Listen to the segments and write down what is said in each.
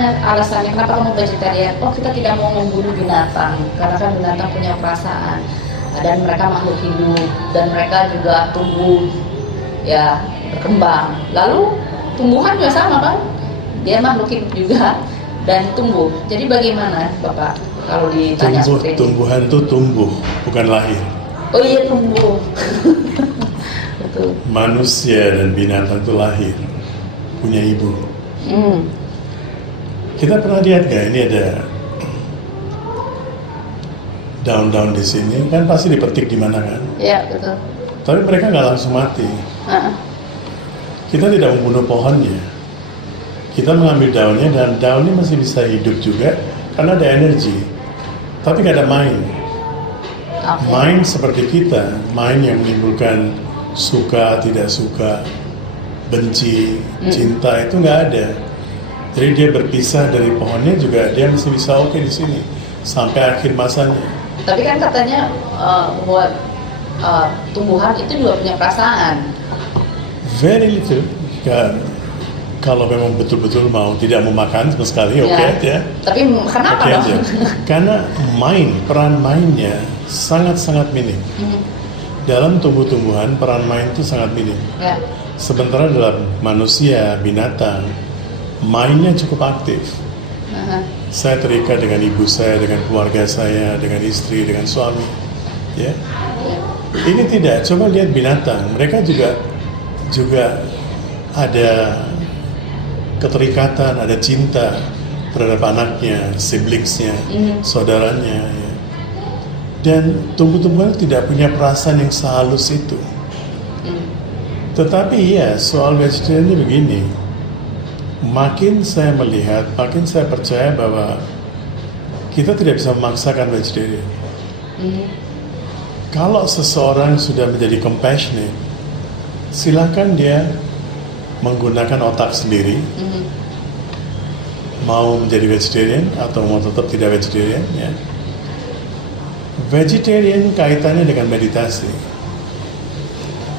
Alasannya kenapa kamu vegetarian? Oh, kita tidak mau membunuh binatang karena kan binatang punya perasaan dan mereka makhluk hidup dan mereka juga tumbuh, ya, berkembang. Lalu tumbuhan juga sama kan? Dia makhluk hidup juga dan tumbuh. Jadi bagaimana Bapak kalau ditanya seperti ini? Tumbuhan itu tumbuh, bukan lahir. Oh iya, tumbuh. Betul. Manusia dan binatang itu lahir, punya ibu. Kita pernah lihat nggak, ini ada daun-daun di sini, kan pasti dipetik di mana kan? Iya, betul. Tapi mereka nggak langsung mati. Kita tidak membunuh pohonnya. Kita mengambil daunnya dan daunnya masih bisa hidup juga karena ada energi. Tapi nggak ada mind. Mind seperti kita, mind yang menimbulkan suka, tidak suka, benci, cinta itu nggak ada. Jadi dia berpisah dari pohonnya juga dia masih bisa oke di sini sampai akhir masanya. Tapi kan katanya buat tumbuhan itu juga punya perasaan. Very little. Kalau memang betul-betul mau tidak mau makan sama sekali, oke aja. Tapi kenapa Okay dong? aja. Karena peran mainnya sangat-sangat minim. Dalam tumbuh-tumbuhan peran main itu sangat minim. Ya. Sementara dalam manusia, binatang, mainnya cukup aktif. Saya terikat dengan ibu saya, dengan keluarga saya, dengan istri, dengan suami. Ya. Ini tidak. Coba lihat binatang. Mereka juga ada keterikatan, ada cinta terhadap anaknya, siblingsnya, saudaranya. Ya. Dan tumbuh-tumbuhan tidak punya perasaan yang sehalus itu. Tetapi ya, soal vegetarian ini begini. Makin saya melihat, makin saya percaya bahwa kita tidak bisa memaksakan vegetarian. Kalau seseorang sudah menjadi compassionate, silakan dia menggunakan otak sendiri, mau menjadi vegetarian atau mau tetap tidak vegetarian. Ya. Vegetarian kaitannya dengan meditasi.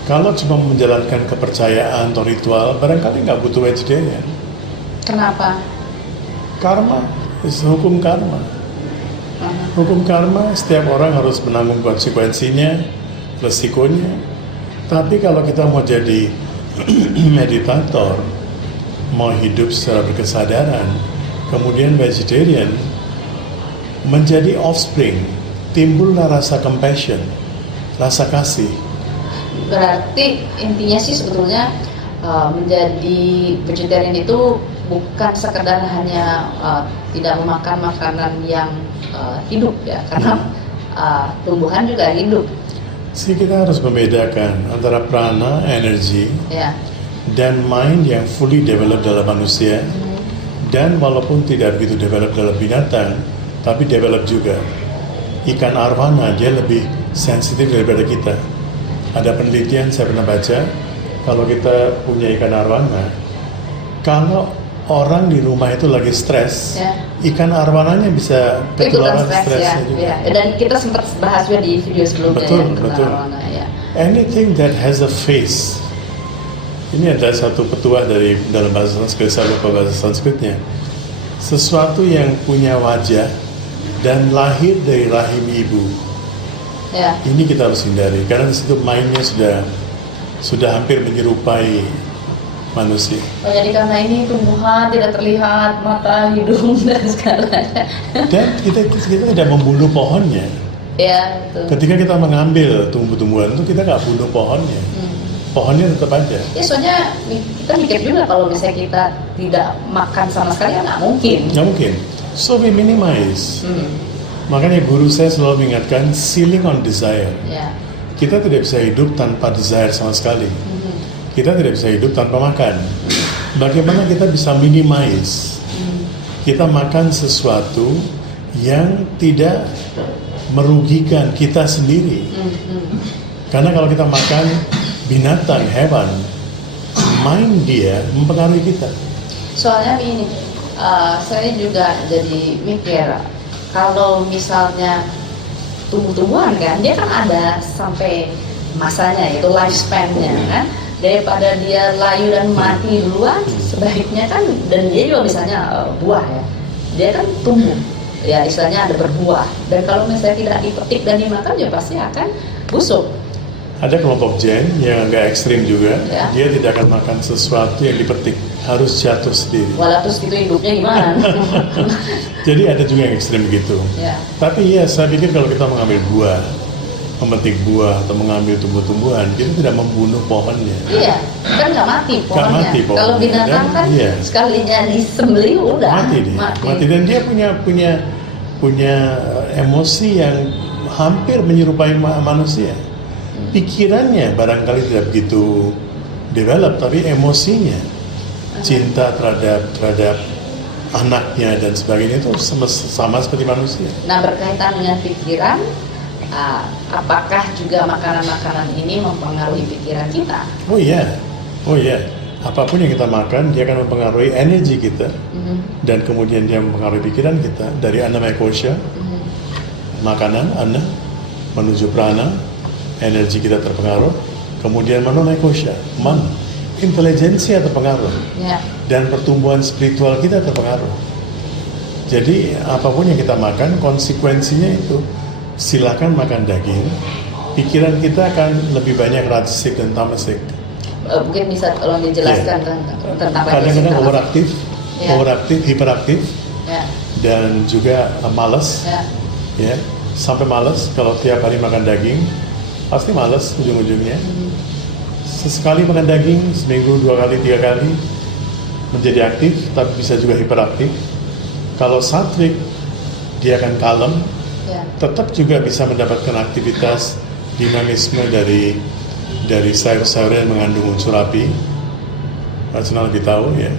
Kalau cuma menjalankan kepercayaan atau ritual, barangkali nggak butuh vegetarian. Kenapa? Karma, hukum karma. Hukum karma, setiap orang harus menanggung konsekuensinya, resikonya. Tapi kalau kita mau jadi meditator, mau hidup secara berkesadaran, kemudian vegetarian, menjadi offspring, timbullah rasa compassion, rasa kasih. Berarti intinya sih sebetulnya menjadi vegetarian itu bukan sekedar hanya tidak memakan makanan yang hidup ya, karena tumbuhan juga hidup. Kita harus membedakan antara prana, energi, dan mind yang fully developed dalam manusia, dan walaupun tidak begitu developed dalam binatang, tapi developed juga. Ikan arwana dia lebih sensitif daripada kita. Ada penelitian saya pernah baca, kalau kita punya ikan arwana, kalau orang di rumah itu lagi stres, ikan arwananya bisa ketularan stresnya juga. Dan kita sempat bahas juga di video sebelumnya. Betul. Arwana, Anything that has a face. Ini ada satu petuah dalam bahasa Sanskrit, saya lupa bahasa Sanskritnya. Sesuatu yang punya wajah dan lahir dari rahim ibu. Ini kita harus hindari karena di situ mainnya sudah hampir menyerupai manusia. Oh, jadi karena ini tumbuhan tidak terlihat mata, hidung dan segalanya. Dan kita tidak membunuh pohonnya. Ya, betul. Ketika kita mengambil tumbuh-tumbuhan itu kita nggak bunuh pohonnya. Pohonnya tetap aja. Ya, soalnya kita mikir juga kalau misalnya kita tidak makan sama sekali ya nggak mungkin. Nggak mungkin. So we minimize. Makanya guru saya selalu mengingatkan ceiling on desire. Kita tidak bisa hidup tanpa desire sama sekali. Kita tidak bisa hidup tanpa makan. Bagaimana kita bisa minimize? Kita makan sesuatu yang tidak merugikan kita sendiri. Karena kalau kita makan binatang, hewan, mind dia mempengaruhi kita. Soalnya ini, saya juga jadi mikir, kalau misalnya tumbuh-tumbuhan kan, dia kan ada sampai masanya, itu lifespan-nya kan. daripada dia layu dan mati duluan, sebaiknya kan, dan dia juga misalnya buah ya, dia kan tumbuh, ya istilahnya ada berbuah, dan kalau misalnya tidak dipetik dan dimakan ya pasti akan busuk. Ada kelompok Zen yang agak ekstrim juga, Ya. dia tidak akan makan sesuatu yang dipetik, harus jatuh sendiri. Walau terus gitu hidupnya gimana? Jadi ada juga yang ekstrim begitu. Ya. Tapi ya saya pikir kalau kita mengambil buah, memetik buah atau mengambil tumbuh-tumbuhan, kita tidak membunuh pohonnya. Iya, kan nggak mati pohonnya. mati pohonnya. Kalau binatang Dan, kan iya. sekalinya disembelih udah Mati dia, mati. Dan dia punya emosi yang hampir menyerupai manusia. Pikirannya barangkali tidak begitu develop, tapi emosinya, cinta terhadap anaknya dan sebagainya itu sama seperti manusia. Nah, berkaitan dengan pikiran, apakah juga makanan-makanan ini mempengaruhi pikiran kita? Oh iya. Apapun yang kita makan, dia akan mempengaruhi energi kita, dan kemudian dia mempengaruhi pikiran kita. Dari anamaya kosha, makanan, anna, menuju prana, energi kita terpengaruh. Kemudian manonaya kosha, man, intelijensia terpengaruh. Ya. Dan pertumbuhan spiritual kita terpengaruh. Jadi apapun yang kita makan, konsekuensinya itu silakan makan daging, pikiran kita akan lebih banyak rajasik dan tamasik. Mungkin bisa tolong dijelaskan tentang Kadang-kadang overaktif, Ya. hiperaktif, Ya. dan juga malas, Ya. ya, sampai malas. Kalau tiap hari makan daging, pasti malas ujung-ujungnya. Sesekali makan daging, seminggu 2 kali, 3 kali, menjadi aktif, tapi bisa juga hiperaktif. Kalau satwik, dia akan kalem, Ya. tetap juga bisa mendapatkan aktivitas dinamisme dari sayur-sayur yang mengandung unsur api. Rasional lebih tahu ya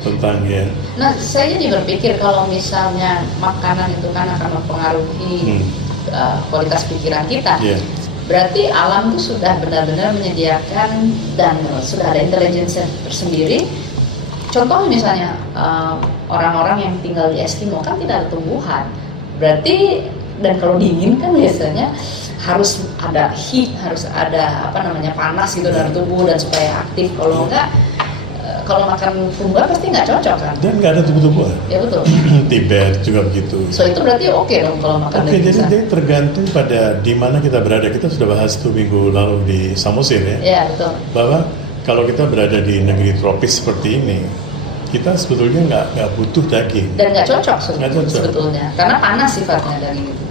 tentang ya. Nah, saya jadi berpikir kalau misalnya makanan itu kan akan mempengaruhi kualitas pikiran kita. Yeah. Berarti alam itu sudah benar-benar menyediakan dan sudah ada intelijensi tersendiri. Contoh misalnya orang-orang yang tinggal di Eskimo kan tidak ada tumbuhan. Berarti, dan kalau dingin kan biasanya harus ada heat, harus ada panas gitu dalam tubuh dan supaya aktif. Kalau enggak, kalau makan tumbuhan pasti nggak cocok kan? Dan nggak ada tumbuh-tumbuhan. Ya betul. Tibet juga begitu. So itu berarti oke dong kalau makan Oke, daging jadi pisang. tergantung pada di mana kita berada. Kita sudah bahas 2 minggu lalu di Samosir ya. Ya betul. Bahwa kalau kita berada di negeri tropis seperti ini, kita sebetulnya nggak butuh daging. Dan nggak cocok Nggak cocok. sebetulnya, karena panas sifatnya daging itu.